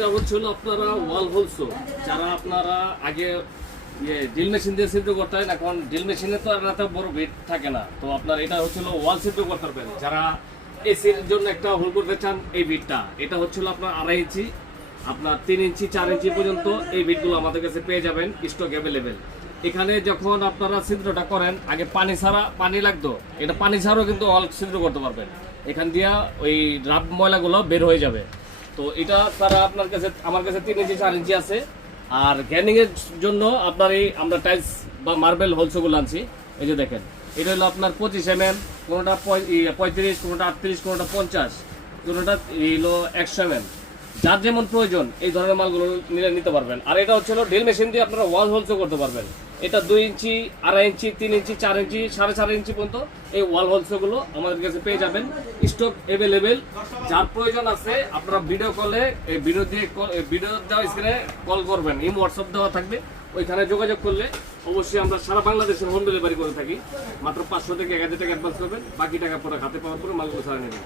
এটা হচ্ছিল আপনারা ওয়াল হোলসো, যারা আপনারা আগে ড্রিল মেশিন দিয়ে সিদ্ধ করতে হয় না, কারণ ড্রিল মেশিনে তো আর এত বড় বেড থাকে না। তো আপনার এটা হচ্ছিল ওয়াল সিদ্ধ করতে পারবেন। যারা এসির জন্য একটা হোল করতে চান, এই বিটটা এটা হচ্ছিল আপনার 2.5 ইঞ্চি, আপনার 3 ইঞ্চি 4 ইঞ্চি পর্যন্ত এই বিটগুলো আমাদের কাছে পেয়ে যাবেন, স্টক অ্যাভেলেবেল। এখানে যখন আপনারা ছিদ্রটা করেন, আগে পানি ছাড়া পানি লাগতো, এটা পানি ছাড়াও কিন্তু ওয়াল ছিদ্র করতে পারবেন। এখান দিয়া ওই রাব ময়লাগুলো বের হয়ে যাবে। তো এটা তারা আপনার কাছে, আমার কাছে 3 ইঞ্চি 4 ইঞ্চি আছে। আর গ্যানিং এর জন্য আপনার এই আমরা টাইলস বা মার্বেল হোলসগুলো আনছি। এই যে দেখেন, এটা হলো আপনার 25 mm, কোনোটা 35, কোনোটা 38, কোনোটা 50, কোনোটা হলো 100 mm। যার যেমন প্রয়োজন এই ধরনের মালগুলো নিতে পারবেন। আর এটা হচ্ছে ড্রিল মেশিন দিয়ে আপনারা ওয়াল হোলসও করতে পারবেন। এটা 2 ইঞ্চি, 2.5 ইঞ্চি, 3 ইঞ্চি, 4 ইঞ্চি, 4.5 ইঞ্চি পর্যন্ত এই ওয়াল হোলসগুলো আমাদের কাছে পেয়ে যাবেন, স্টক অ্যাভেলেবেল। যার প্রয়োজন আছে আপনারা ভিডিও কলে, এই ভিডিও দিয়ে ভিডিও দেওয়া স্ক্রিনে কল করবেন, এই হোয়াটসঅ্যাপ দেওয়া থাকবে, ওইখানে যোগাযোগ করলে অবশ্যই আমরা সারা বাংলাদেশের হোম ডেলিভারি করে থাকি। মাত্র 500 থেকে 1000 টাকা অ্যাডভান্স করবেন, বাকি টাকা পরে হাতে পাওয়ার পরে মালগুলো ছাড়া নেবেন।